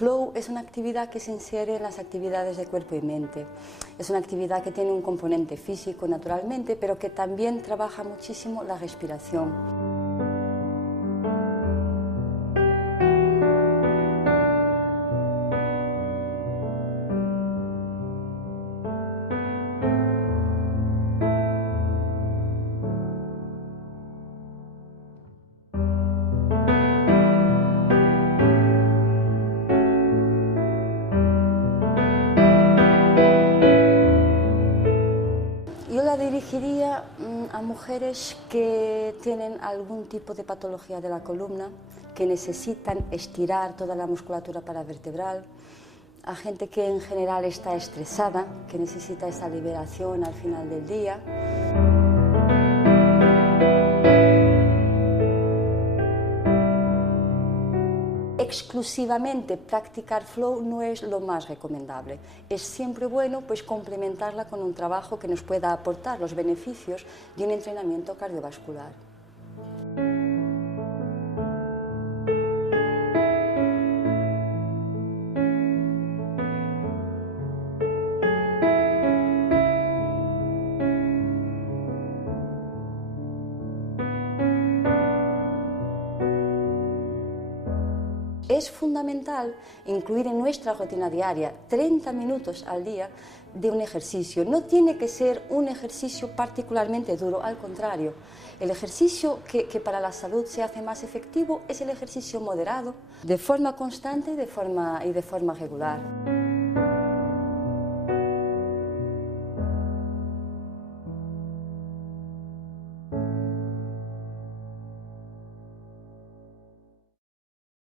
Flow es una actividad que se insere en las actividades de cuerpo y mente. Es una actividad que tiene un componente físico naturalmente, pero que también trabaja muchísimo la respiración. Yo la dirigiría a mujeres que tienen algún tipo de patología de la columna, que necesitan estirar toda la musculatura paravertebral, a gente que en general está estresada, que necesita esa liberación al final del día. Exclusivamente practicar flow no es lo más recomendable. Es siempre bueno pues complementarla con un trabajo que nos pueda aportar los beneficios de un entrenamiento cardiovascular. Es fundamental incluir en nuestra rutina diaria 30 minutos al día de un ejercicio. No tiene que ser un ejercicio particularmente duro, al contrario. El ejercicio que para la salud se hace más efectivo es el ejercicio moderado, de forma constante y de forma regular.